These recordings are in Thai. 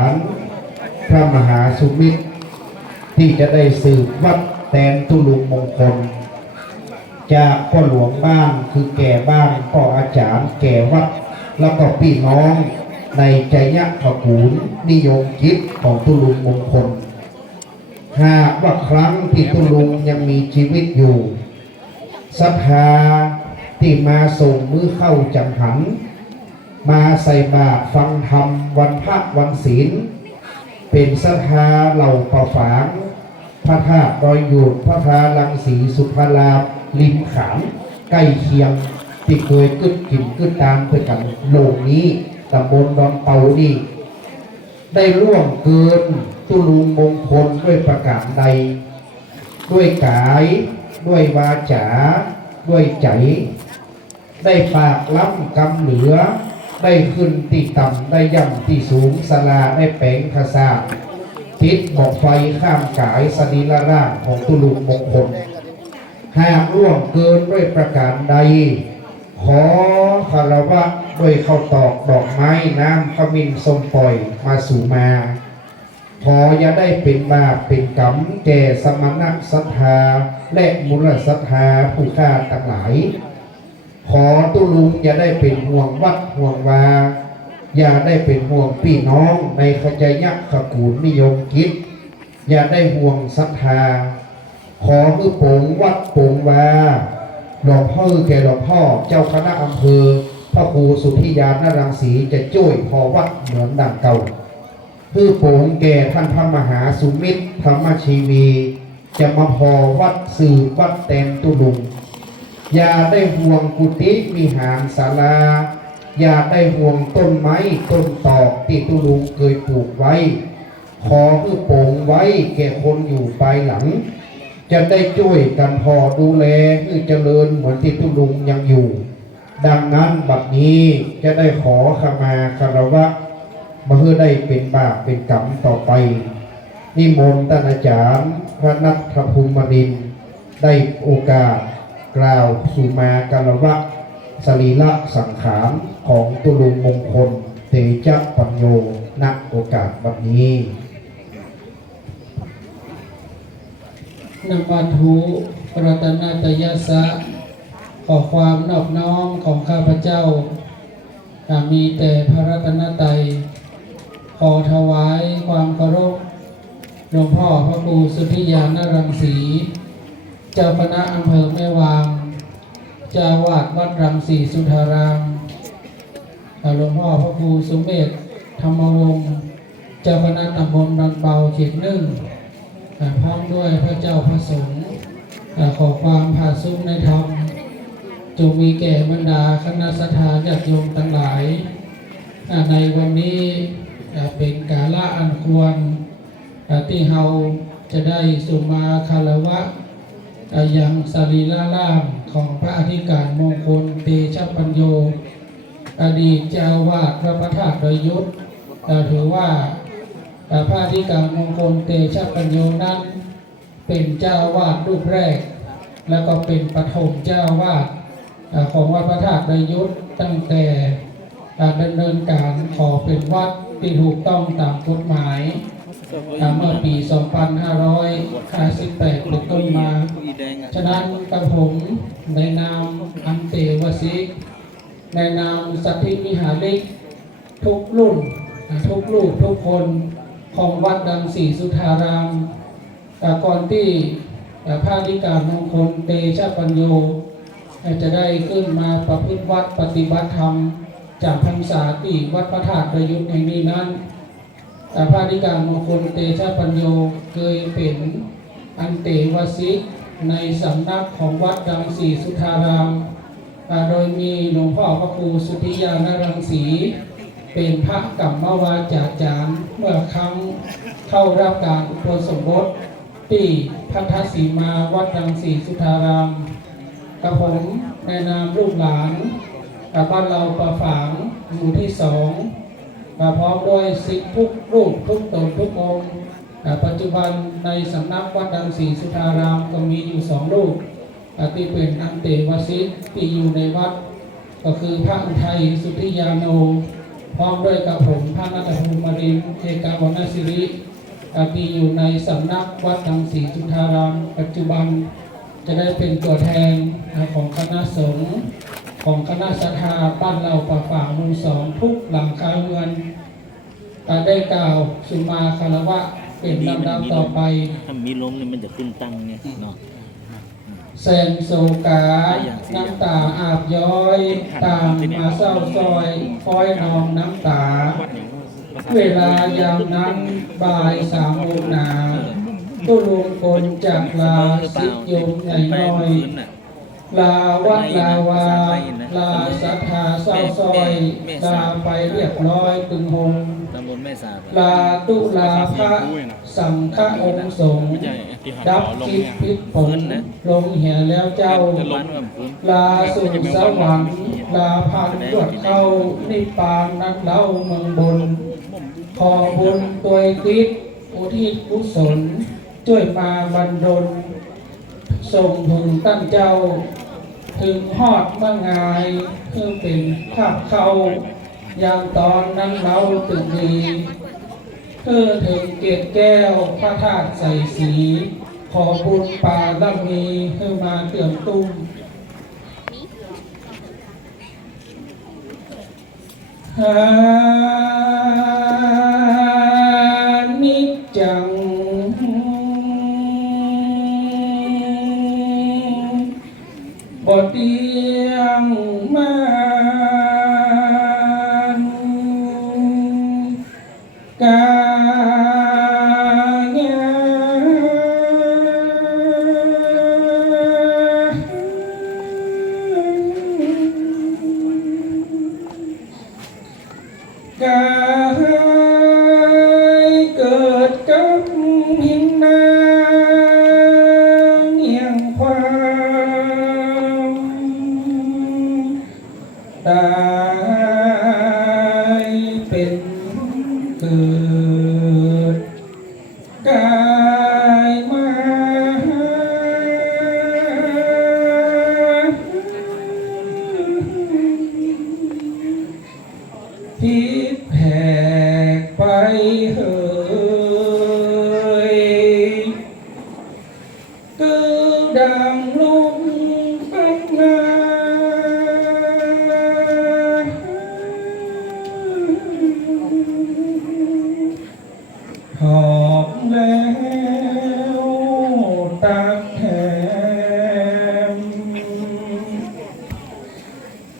ารพระมหาสุมิตร ที่จะได้สืบวัดแตนตุลุงมงคล จากพ่อหลวงบ้านคือแก่บ้านพ่ออาจารย์แก่วัด แล้วก็พี่น้องในใจยะขกูลนิยมคิดของตุลุงมงคล หากว่าครั้งที่ตุลุงยังมีชีวิตอยู่ศรัทธาที่มาส่งมือเข้าจังหัน มาใส่บาตรฟังธรรมวันพระวันศีล เป็นศรัทธาเหล่าประฝาง พระธาตุดอยหยูดพระพราลังสีสุภาลาริมขามใกล้เคียงที่เคยกึดกินกึดตามไปกันโลกนี้ตำบลดอนเตานี่ได้ร่วงเกินตุลุงมงคลด้วยประกาศใด ด้วยกาย ด้วยวาจา ด้วยใจ ได้ปากล้ำกำเหลือ ได้ขึ้นที่ต่ำได้ย่ำที่สูงสลาได้แปลงภาษาทิศบอกไฟข้ามกายสรีระร่างของตุลุงมงคลหากร่วงเกินด้วยประการใด ขอคารวะด้วยข้าวตอกดอกไม้น้ำขมิ้นสมปล่อยมาสู่มา ขออย่าได้เป็นบาปเป็นกรรมแก่สมณะศรัทธาและมูลศรัทธาผู้ฆ่าทั้งหลาย ขอตุลุงอย่าได้เป็นห่วงวัดห่วงวา อย่าได้เป็นห่วงพี่น้องในขจยักขกูลนิยมกิจ อย่าได้ห่วงศรัทธา ขอมือโป่งวัดโป่งวา หลวงพ่อแก่หลวงพ่อเจ้าคณะอำเภอพระครูสุธิยานนรังสีจะจ้วยพอวัดเหมือนดังเก่าคือโป่งแก่ท่านพระมหาสุมิตรธรรมชีวี จะมาพอวัดสื่อวัดแตนตุลุง อย่าได้ห่วงกุฏิวิหารศาลา อย่าได้ห่วงต้นไม้ต้นตอกที่ตุลุงเคยปลูกไว้ ขอคือโป่งไว้แก่คนอยู่ภายหลัง จะได้ช่วยกันพอดูแลให้เจริญเหมือนที่ตุลุงยังอยู่ ดังนั้นบัดนี้จะได้ขอขมาคารวะมาเพื่อได้เป็นบาปเป็นกรรมต่อไป นิมนต์ท่านอาจารย์พระนัทภูมิดินได้โอกาส กล่าวสุมาการวะสรีระสังขารของตุลุงมงคล เตจะปัญโยณโอกาสบัดนี้นบันทุรัตนาตยสะขอความนอบน้อมของข้าพเจ้าอ่ามีแต่พระรัตนตรัยขอถวายความเคารพหลวงพ่อพระครูสุธิยานรังสี เจ้าคณะอำเภอแม่วางเจ้าวาดวัดรังสีสุธารามหลวงพ่อพระครูสุเมธธรรมวงศ์เจ้าคณะตำบลดันเบาเขตหนึ่งพร้อมด้วยพระเจ้าพระสงฆ์ขอความผาสุกในธรรมจงมีแก่บรรดาคณะสัตยาญาติโยมทั้งหลาย ในวันนี้เป็นกาละอันควรที่เฮาจะได้สุมาคารวะ อ่ายังสรีระล่ามของพระอธิการมงคลเตชะปัญโย อดีตเจ้าวาดพระประธาตุดอยยุทธอ่ถือว่าพระอธิการมงคลเตชะปัญโยนั้น เป็นเจ้าวาดรูปแรก แล้วก็เป็นปฐมเจ้าวาดของวัดพระธาตุดอยยุทธตั้งแต่ดำเนินการขอเป็นวัดที่ถูกต้องตามกฎหมาย เมื่อปี 2558เป็นต้นมา ฉะนั้นกระผมในนามอันเตวสิก ในนามสัตธิวิหาริก ทุกรุ่น ทุกลูกทุกคนของวัดดังศรีสุธารามแต่ก่อนที่พระธิการมงคลเตชะปัญโยจะได้ขึ้นมาประพฤติวัดปฏิบัติธรรม จากพรรษาที่วัดพระธาตุประยุทธ์ในนี้นั้น แต่พระธิการมงคลเตชะปัญโยเคยเป็นอันเตวสิกในสำนักของวัดดังศรีสุธาราม โดยมีหลวงพ่อพระครูสุธิยานรังสีเป็นพระกัมมวาจาจารย์เมื่อครั้งเข้ารับการอุปสมบทที่พัทธสีมาวัดดังศรีสุธารามกระผมในนามลูกหลานกับบ้านเราประฝางหมู่ที่สอง มาพร้อมด้วยสิทธิทุกรูปทุกตนทุกองค์อ่ปัจจุบันในสำนักวัดดังศรีสุธารามก็มีอยู่สองรูปอาที่เป็นอันเตวสิทธิ์ที่อยู่ในวัด ก็คือพระอุทัยสุธิยาโน พร้อมด้วยกับผมพระนัทภูมิมารินเอกาวรรณศิริอามีอยู่ในสำนักวัดทางศรีจุฑาราม ปัจจุบันจะได้เป็นตัวแทนของคณะสงฆ์ ของคณะสัทธาบ้านเราป่าฝ่าหมูสองทุกหลังคาเรือนได้กล่าวสุมาคารวะเป็นลำดับต่อไปถ้ามีลมเนี่ยมันจะขึ้นตั้งเนี่ยเนาะแสงโศกา น้ำตาอาบย้อย ตามมาเศร้าซอยคอยนองน้ำตา เวลายามนั้นบ่ายสามโมงหนาตุลุงคนจากลาสิทธิโยมใหญ่น้อย ลาวัดลาวา ลาสัทธาเศร้าซอย ลาไปเรียบร้อยตึงหง ตำบลแม่สาบลาตุลาพระสังฆองค์สงฆ์ดับกิจพิษผลลงเหี่ยแล้วเจ้า ลาสู่สวรรค์ลาพันตรวจเข้านิพพานนักเล่าเมืองบน ขอบุญตัวคิดอุทิศกุศลช่วยมาบรรดลส่งถึงตั้งเจ้า ถึงฮอดเมื่องายเพื่อเป็นข้าบเขาอย่างตอนนั้นเราตึงดีเพื่อถึงเกศแก้วพระธาตุใส่สี ขอบุญป่าละมีเพื่อมาเตื่อมตุ้มหา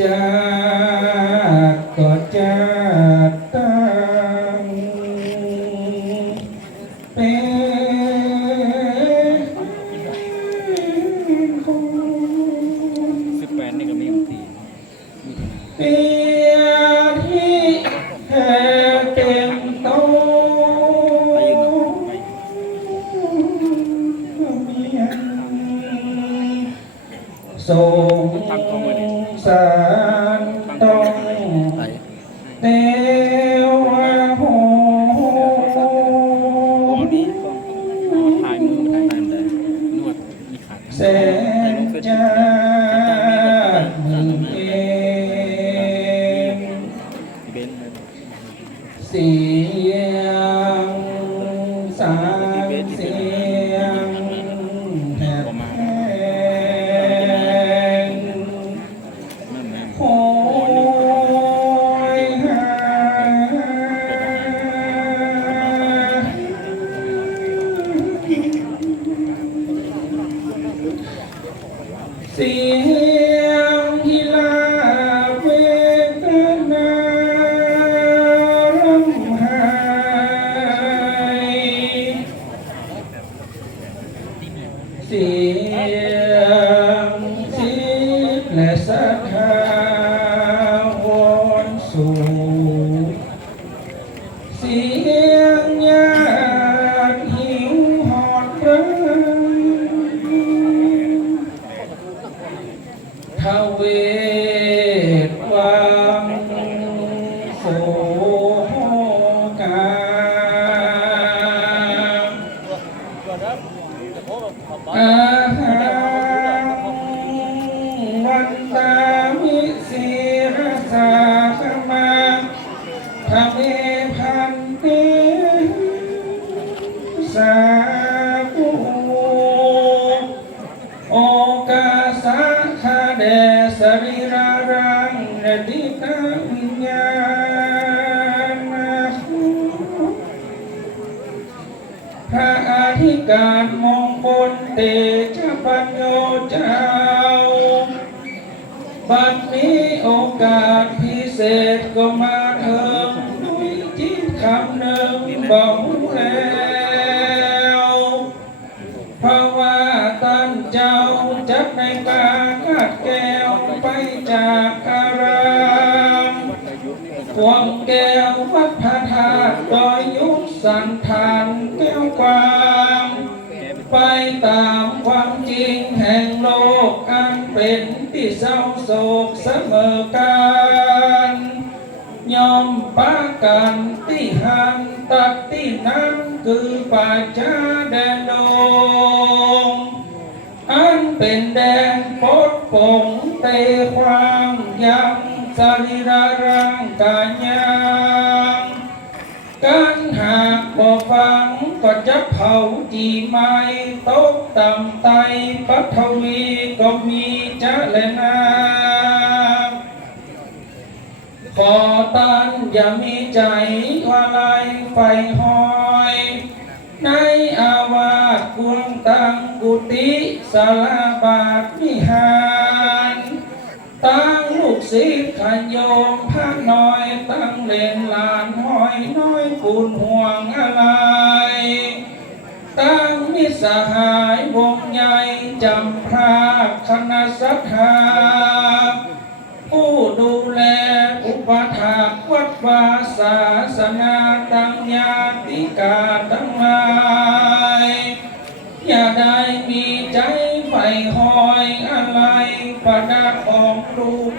จ ส พันเตสาธุโอกาสาคาเดสริรรังนติตังญาณพระอาธิการมงคลเตชะปัญโยเจ้าบัดนี้โอกาสพิเศษก็มา บอกแล้วเพราะว่าท่านเจ้าจัดในการกัดแก้วไปจากอารามควง ป่าช้าแดนดงอันเป็นแดนปลดปงเตควางยังสรีระร่างกายยังการหากบ่ฟังก็จะเผาจีไม้ตกต่ำไตปัทวีก็มีจะและนาขอตันอย่ามีใจว่าลายไฟหอย ในอาวาสกวงตังกุติสาลาบาทนิหารตั้งลูกศิษย์ขยโยมพระน้อยตั้งเลนลานห้อยน้อยปูนห่วงอะไร ตั้งมิสหายวงใหญ่จำพระคณะสัทธาผู้ดูแลอุปถากวัดวาศาสนาตั้งญาติกาทั้ง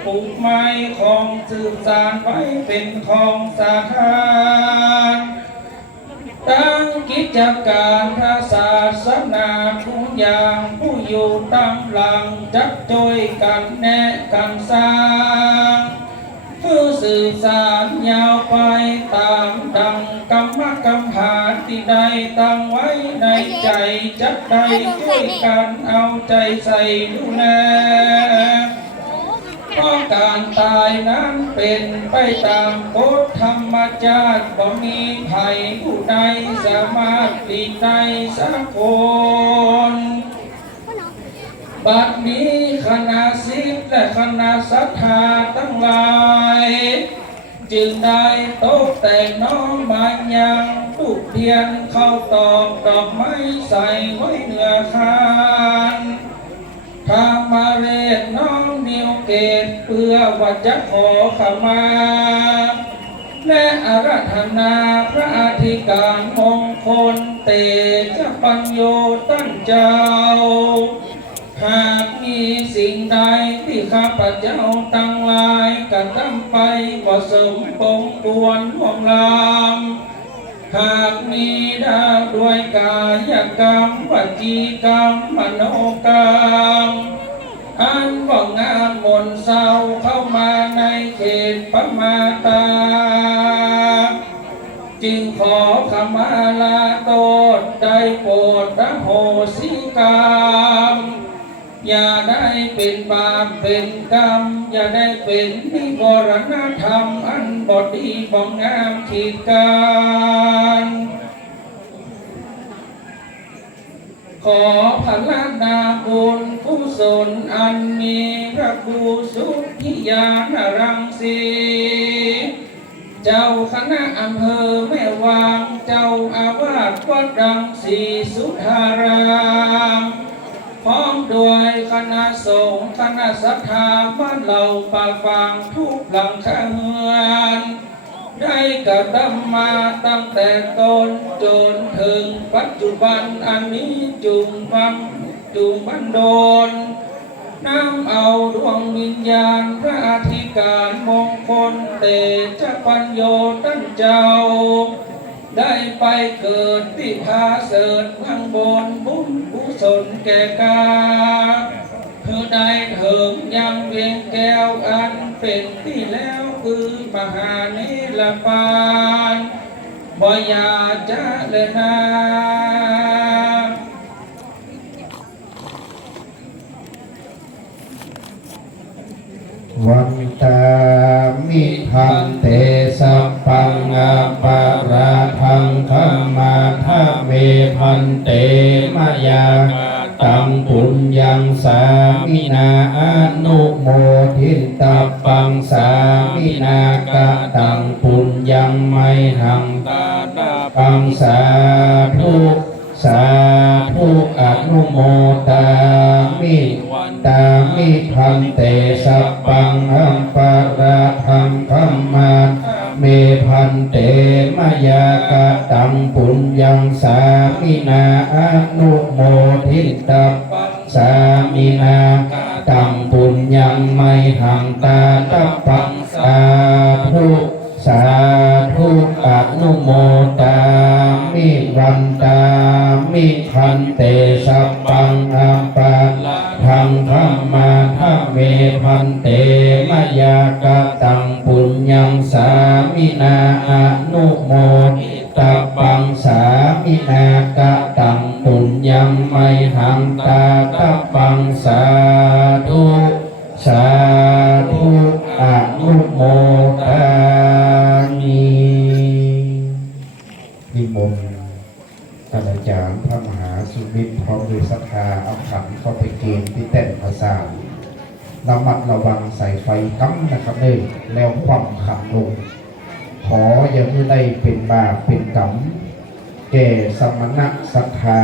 ลูกปลูกไม้ของสืบสานไว้เป็นของสาธารตั้งกิจการพระศาสนาทุกอย่างผู้อยู่ตามหลังจับจอยกันแนะกันสร้างผู้สื่อสารยาวไปตามดังกรรมกำผาที่ใดตั้งไว้ในใจจักใดช่วยกันเอาใจใส่ดูแล เพราะการตายนั้นเป็นไปตามกฎธรรมชาติบ่มีภัยผู้ใดสามารถหลีกได้สักคนบัดนี้คณะศิษย์และคณะศรัทธาทั้งหลาย จึงได้ตกแต่งน้อมมายังตุกเทียนเข้าตอกดอกไม้ใส่ไว้เหนือคานทางมาเรศน้อมนิว เกตเพื่อว่าจะขอขมา และอารัธนาพระอธิการมงคลเตจะปัญโยตั้งเจ้า หากมีสิ่งใดที่ข้าพเจ้าตั้งลายกระทำไปบ่สมปงควรห่วงลำหากมีดาวด้วยกายกรรมวจีกรรมมโนกรรม อันบ่งามมนเศร้าเข้ามาในเขตปมาตา จึงขอขมาลาโทษได้โปรดระโหสิกรรม อย่าได้เป็นบาปเป็นกรรม อย่าได้เป็นนิวรณธรรม อันบอดีบ่งามขีดการขอพระนาบุญกุ ศลอันมีพระกุสุธิยานรังสี เจ้าคณะอำเภอแม่วาง เจ้าอาวาสวัดรังสีสุธารามพร้อมด้วยคณะสงฆ์คณะศรัทธาบ้านเราป่าฟางทุกหลังคาเฮือนได้กระทำมาตั้งแต่ตนจนถึงปัจจุบันอันนี้จุงบัง จุงบันโดลนำเอาดวงวิญญาณพระอธิการมงคลเตจะปัญโยตั้งเจ้า ได้ไปเกิดที่พาเสริฐข้างบนบุญกุศลแก่กาเพื่อได้ถึงยังเวียงแก้วอันเป็นที่แล้วคือมหานิลปานบอยาจะเลยนา วันตามิพันเตสัพพังอาปาราทังขมาทะเมพันเตมายาตังปุญญังสามินาอนุโมทินตปังสามินากะตังปุญญังไมหังตาดาปังสาธุสาธุอนุโมตามิตามิ พันเตสัพปังอัมปาราทังคัมมาเมพันเตมยากะตังปุญญังสามินาอนุโมทิตาสามินาตังปุญญังไมหังตาตปังสาธุสาธุอนุโมตามิวันตามิพันเตสัพ มพันเตมยากะตังปุญญังสามินาอนุโมทิตาปังสามินากะตังปุญญังไมหังตาตะปังสาธุสาธุอนุโมทามินิมนต์ท่านอาจารย์พระมหาสุมิตรพร้อมด้วยศรัทธาเอาขันเข้าไปเกณฑ์ที่แต่นภาษา ระมัดระวังใส่ไฟกั้มนะครับเด้อแล้วความขับลง ขออย่ามือไดเป็นบาปเป็นกรรมแก่สมณะศรัทธา